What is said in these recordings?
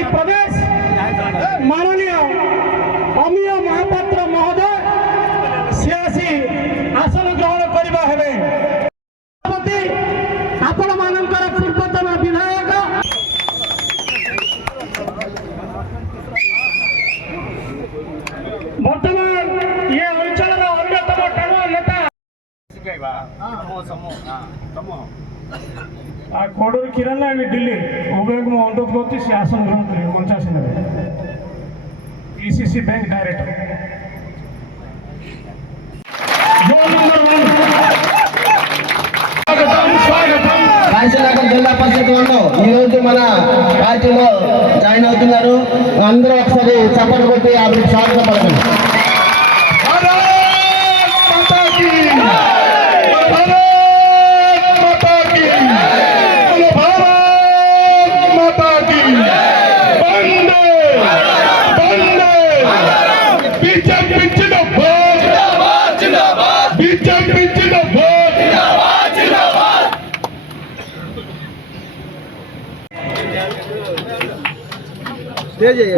Party प्रदेश माननीय अमीय महापात्र महोदय सियासी आसन ग्रहण करबा हेबे। आपण मानकर पूर्वतन विधायक वर्तमान ये अंचल अन्यतम टाणुआ नेता कोडूर किरण ఢిల్లీ ఉభయకు ఉండకపోతే శాసన గ్రహం ఉంచాల్సినది ఈసీసీ బ్యాంక్ డైరెక్టర్ కాశీనగర్ జిల్లా పరిషత్ వాళ్ళు ఈరోజు మన పార్టీలో జాయిన్ అవుతున్నారు. అందరూ ఒకసారి చప్పట్లు కొట్టి ఆవిడకి స్వాగతం పలకండి.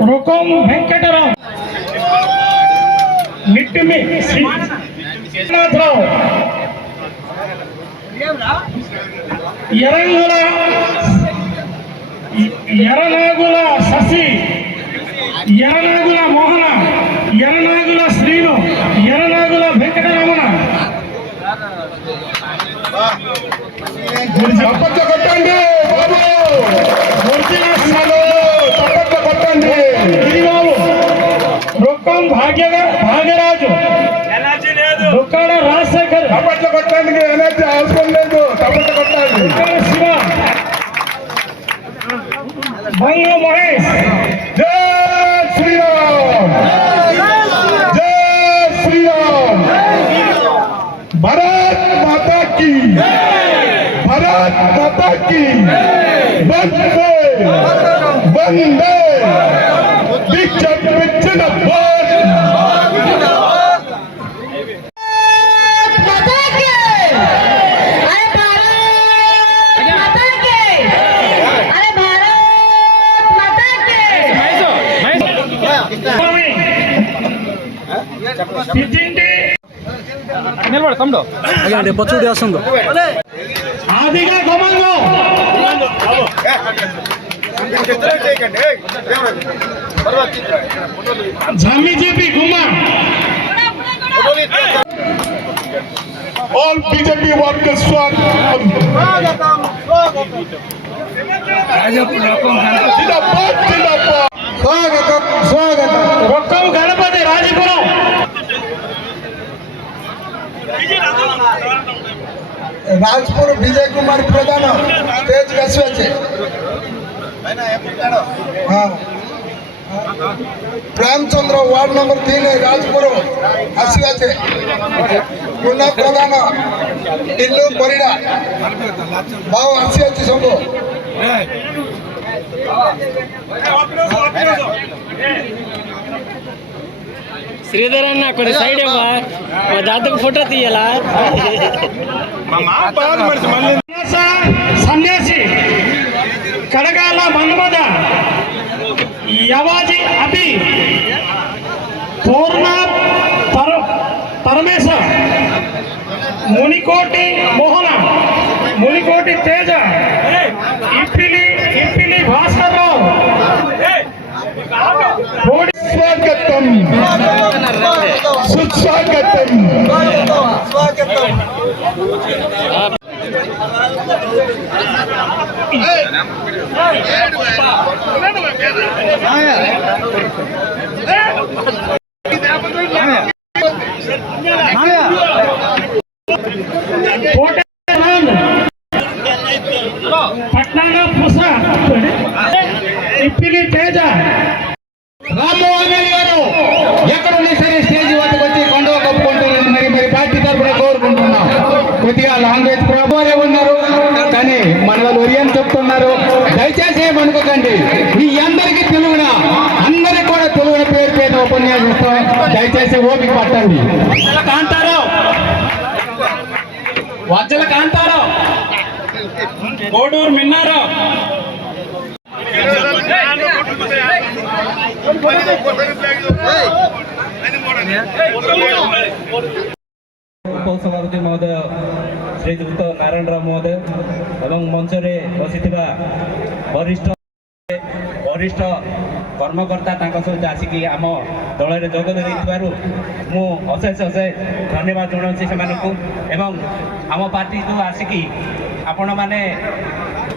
रुकम वेंकटराव निट्टिमी श्रीनाथराव यरनागुल शशि यरनागुल मोहन यरनागुल श्रीनु यरनागुल वेंकटरमण रुक्कम भाग्यराजु रुक्काड़ राजशेखर तपट्ल కొట్టండి ఎనర్జీ అవసరం లేదు తపట్ల కొట్టండి శివ బంగు మహేష్ జై శ్రీరామ్ జై శ్రీరామ్ భారత్ మాతా की भारत माता की वंदे वंदे నిలబడు తమ్ముడు అదే పచ్చుడి వస్తుంది ఆదిగా గమనంలో झामी जेपी घुमा ऑल बीजेपी वर्कर्स स्वागतम स्वागतम गणपति राजीपुरम राजपुर विजय कुमार प्रधान स्टेज कसवाचे प्रेमचंद्र वार्ड नंबर 3 राजपुर आसियाचे पुन्हा प्रधान इल्लू परिडा भाव आसियाचे संभो శ్రీధర్ అన్న కొన్ని సైడ్ ఇవ్వా దాదాపు ఫోటో తీయాలా సన్యాసి కడగాల మన్మద యవాజీ అభి పూర్ణ పరమేశ్వర్ మునికోటి మోహన మునికోటి తేజ ఇప్పిలి భాస్కర్ రావు స్వాగతం సుస్వాగతం పట్నాగా పుస ఇప్పిలి తేజ రామ్మోహన్ గారు ఎక్కడున్నా సరే స్టేజ్ వద్దకు వచ్చి కొండవ కప్పుకుంటున్నారు. మరి పార్టీ తరఫున కోరుకుంటున్నాం. కొద్దిగా లాంగ్వేజ్ ప్రభావాలే ఉన్నారు కానీ మన వాళ్ళు ఒరియన్ చెప్తున్నారు. దయచేసి ఏమనుకోకండి. మీ అందరికీ తెలుగున అందరికి కూడా తెలుగున పేరు పేరు ఉపన్యాసం ఇస్తాం. దయచేసి ఓపిక పట్టండి. కాంతారావు వజ్జల కాంతారావు కోడూరు మిన్నారావు उपसभापति महोदय श्रीजुक्त नारायण राव महोदय एवं मंचरे बसिथिबा वरिष्ठ कर्मकर्ता सहित आसिक आम दल में जोग देथिबारु मु अशेष धन्यवाद जनाऊँगी से आम पार्टी जो आसिक आपण मैंने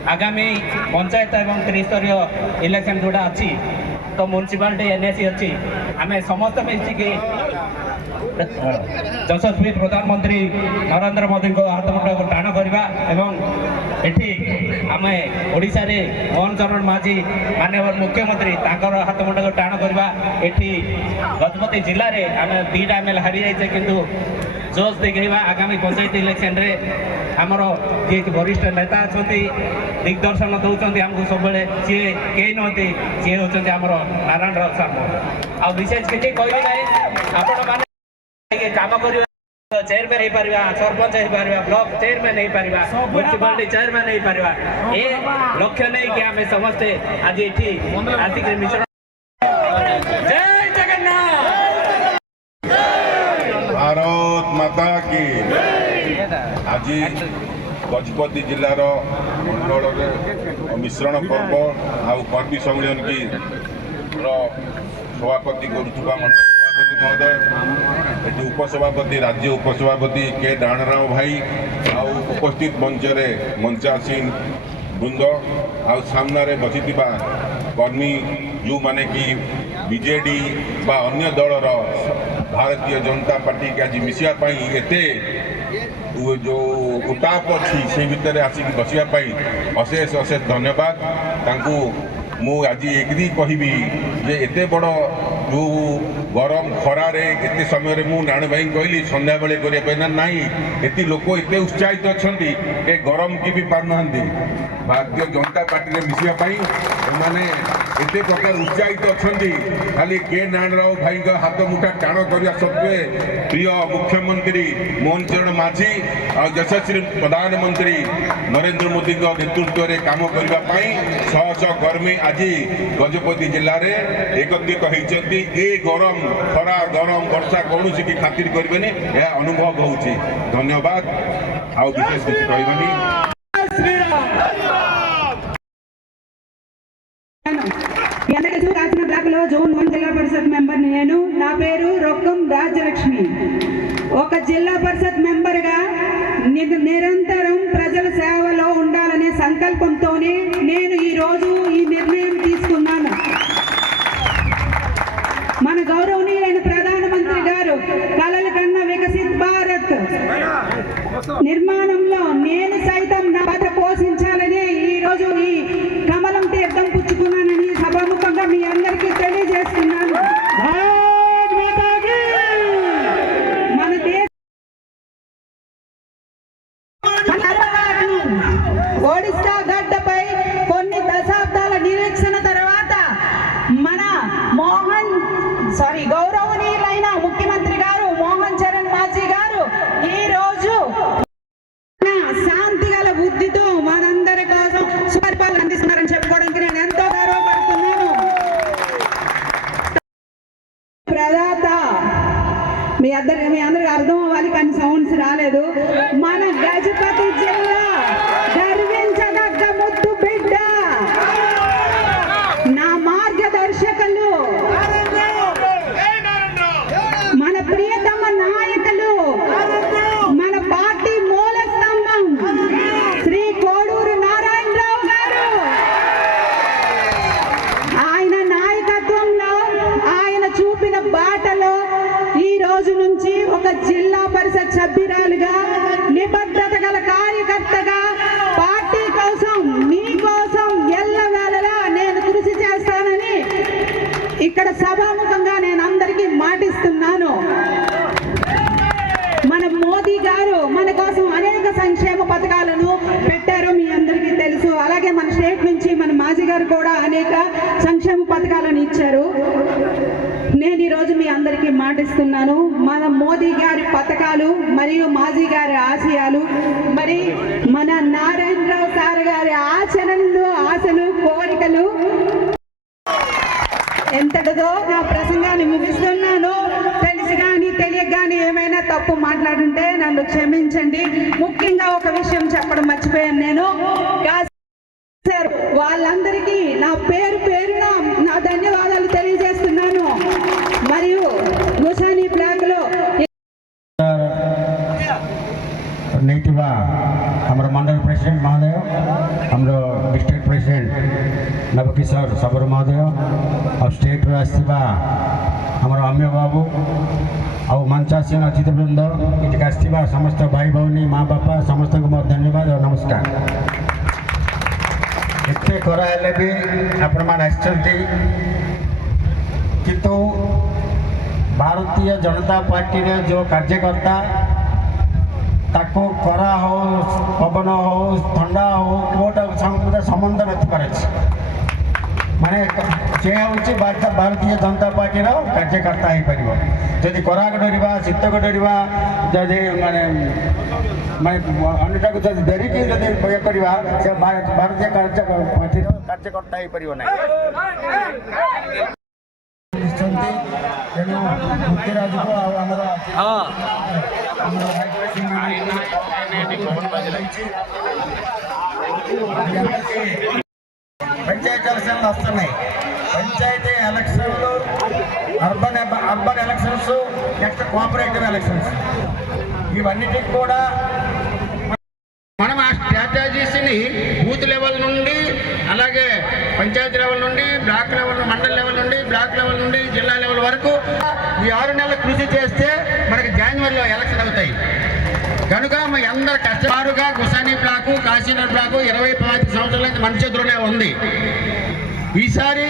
आगामी पंचायत एवं त्रिस्तरीय इलेक्शन जोड़ा अच्छी तो म्युनिसिपालिटी एनएसी अच्छी आम समस्त मिसिकी यशस्वी प्रधानमंत्री नरेंद्र मोदी को हाथ मुठा को टाण करवा एवं एठी आम ओडिशा रे मोहन चरण माझी माननीय मुख्यमंत्री तांकर हाथ मुठा को टाण करवा एठी गजपति जिले में आम 2टा एमएलए हारी जाइए किंतु जोश देखा आगामी पंचायत इलेक्शन रे आमर जी वरिष्ठ नेता अच्छा दिग्दर्शन दौरान आमको सब सी कई नुहति सी होती आमर नारायण राव साहब आ विशेष किसी कहबी ना आपण काम कर चेयरमैन हो पार सरपंच हो पार ब्लॉक चेयरमैन हो पार म्युनिसिपालिटी चेयरमैन हो पार ए लक्ष्य नहीं कि आम समस्ते आज ये आर्थिक मिश्रण जय जगन्नाथ भारत माता की आज गजपति जिलार मंडल मिश्रण पर्व आ कर्मी सम्मेलन की सभापति करुवा सभापति महोदय ये उपसभापति राज्य उपसभापति के डाणराव भाई आ उपस्थित मंचरे मंचासीन बृंद आ सामने बसी कर्मी जो माने कि बीजेडी बा अन्य दलर भारतीय जनता पार्टी के आज मिसाई एते जो उताप अच्छी से भितर आसिक बसापी अशेष अशेष धन्यवाद तांकू मु आज एक कहबी जे एते बड़ जो गरम खरारे एते समय मु नारायण भाई कहली संध्या बेले करने ना एति लोक एते उत्साहित अच्छा ए गरम की भी पार ना भारतीय जनता पार्टी में मिसाई मैंने एते प्रकार उत्साहित अच्छा खाली के नारायण राव भाई का हाथ मुठा टाण करने सत्वे प्रिय मुख्यमंत्री मोहन चरण माझी और यशस्वी प्रधानमंत्री नरेंद्र मोदी नेतृत्व में काम करने शह शह कर्मी आज गजपति जिले में एकत्रित होती ए गरम खरा गरम वर्षा कौन की खातिर करें यह अनुभव हो धन्यवाद आउ विशेष किसी कहबानी ब्लाक जोन 1 जिला परिषद मेंबर నేను నా పేరు రొక్కం రాజలక్ష్మి ఒక జిల్లా పరిషత్ మెంబర్ గా నిరంతరం ప్రజల సేవలో ఉండాలనే సంకల్పంతోనే నేను ఈ రోజు ఈ నిర్ణయం తీసుకున్నాను మన గౌరవనీయులైన ప్రధానమంత్రి గారు కలల కన్నా వికసిత్ భారత్ నిర్మాణంలో నేను సైతం నా పాత్ర పోషించాలని ఈ రోజు ఈ కమలం తీర్థం పుచ్చుకున్నానని సభాముఖంగా మీ అందరికీ తెలియజేస్తున్నాను మన దేశ ఒడిశా గడ్డపై కొన్ని దశాబ్దాల నిరీక్షణ తర్వాత మన గౌరవనీయులైన ముఖ్యమంత్రి గారు మోహన్ చరణ్ మాజీ గారు ఈ రోజు శాంతి గల బుద్ధితో మనందరి కోసం సుపరిపాలన అందిస్తున్నారని చెప్పుకోవడానికి నేను ఎంతో గర్వపడుతున్నాను ప్రదాత మీ అందరికి అర్థం అవ్వాలి కానీ సౌండ్స్ రాలేదు మన గజపతి జిల్లా గర్వించదగ్గ ముద్దు బిడ్డ నా మార్గదర్శకులు మన ప్రియతమ నాయకులు మన పార్టీ మూల స్తంభం శ్రీ కోడూరు నారాయణరావు గారు ఆయన నాయకత్వంలో ఆయన చూపిన బాటలో ఈ రోజు నుంచి ఒక జిల్లా పరిషత్ సభ్యురాలుగా నిబద్ధత గల కార్యకర్తగా పార్టీ కోసం మీ కోసం ఎల్లవేళలా నేను కృషి చేస్తానని ఇక్కడ సభాముఖంగా నేను అందరికీ మాటిస్తున్నాను మన మోదీ గారు మన కోసం అనేక సంక్షేమ పథకాలను పెట్టారు మీ అందరికీ తెలుసు అలాగే మన స్టేట్ నుంచి మన మాజీ గారు కూడా అనేక సంక్షేమ పథకాలను ఇచ్చారు నేను ఈరోజు మీ అందరికీ మాటిస్తున్నాను మన మోదీ గారి పథకాలు మరియు మాజీ గారి ఆశయాలు మరి మన నారాయణరావు సార్ గారి ఆచరణలు ఆశలు కోరికలు ఎంతటి ఇంతటితో నా ప్రసంగాన్ని ముగిస్తున్నాను. తెలిసి కానీ తెలియక కానీ ఏమైనా తప్పు మాట్లాడుంటే నన్ను క్షమించండి. ముఖ్యంగా ఒక విషయం చెప్పడం మర్చిపోయాను. నేను వాళ్ళందరికీ నా పేరున నా ధన్యవాదాలు తెలియజేస్తున్నాను. మరియు గుసాని బ్లాక్ లో नेतिवा हमारा मंडल प्रेसिडेंट महोदय, हमारा डिस्ट्रिक्ट प्रेसिडेंट नवकिशोर सबर महोदय और स्टेट आसवा हमारा अम्य बाबू और मंचासीन अतिथि वृंद इटिक आसवा समस्त भाई भौनी माँ बापा समस्त को मोर धन्यवाद और नमस्कार। एते कराले भी आपण मान आछंती किंतु भारतीय जनता पार्टी रे जो कार्यकर्ता ताको खरा हो पवन हो ठंडा हो कोट संबंध नहीं पारे माने से हूँ भारतीय जनता पार्टी कार्यकर्ता हो पार जदि खरा को डरवा शीत को डरवा जदि माने अन्यटा को डरिकी जदि ये करवा से भारतीय कार्यकर्ता हो पार ना मुक्तिराज को పంచాయతీ ఎలక్షన్లు వస్తున్నాయి. పంచాయతీ ఎలక్షన్లు urban elections next cooperative elections ఇవన్నిటికి కూడా మనం ఆ స్ట్రాటజీస్ని బూత్ లెవెల్ నుండి అలాగే పంచాయతీ లెవెల్ నుండి బ్లాక్ లెవెల్ మండల్ లెవెల్ నుండి బ్లాక్ లెవెల్ నుండి జిల్లా లెవెల్ వరకు ఈ 6 నెలలు కృషి చేస్తే మనకి జనవరిలో ఎలక్షన్ అవుతాయి. కనుక మీ అందరు కష్టమారుగా గుసాని బ్లాకు కాశీనగర్ బ్లాకు 20-25 సంవత్సరాల నుంచి మన చేతిలోనే ఉంది. ఈసారి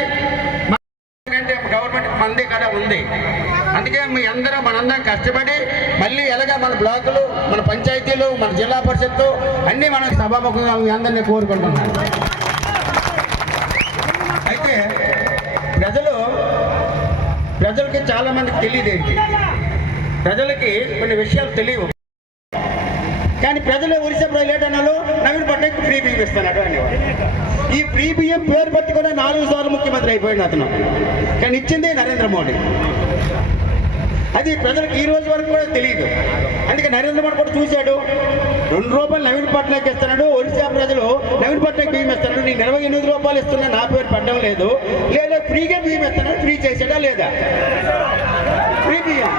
గవర్నమెంట్ మంది కూడా ఉంది. అందుకే మీ అందరూ మనందరం కష్టపడి మళ్ళీ ఎలాగా మన బ్లాకులు మన పంచాయతీలు మన జిల్లా పరిషత్తు అన్నీ మనం సభాముఖంగా మీ అందరినీ కోరుకుంటున్నాను. అయితే ప్రజలకి చాలా మందికి తెలియదు ఏంటి, ప్రజలకి కొన్ని విషయాలు తెలియవు. కానీ ప్రజలు ఒరిస్సా ప్రజలు నవీన్ పట్నాయక్ ఫ్రీ బియ్యం ఇస్తున్నాడు అనేవాడు. ఈ ఫ్రీ బియ్యం పేరు బట్టి కూడా 4 సార్లు ముఖ్యమంత్రి అయిపోయింది అతను. కానీ ఇచ్చింది నరేంద్ర మోడీ. అది ప్రజలకు ఈ రోజు వరకు కూడా తెలియదు. అందుకే నరేంద్ర మోడీ కూడా చూశాడు, 2 రూపాయలు నవీన్ పట్నాయక్ ఇస్తున్నాడు, ఒరిస్సా ప్రజలు నవీన్ పట్నాయక్ బియ్యం ఇస్తున్నాడు, నేను 28 రూపాయలు ఇస్తున్నా నా పేరు పడ్డం లేదు, లేదా ఫ్రీగా బియ్యం ఇస్తున్నాడు, ఫ్రీ చేసాడా లేదా ఫ్రీ బియ్యం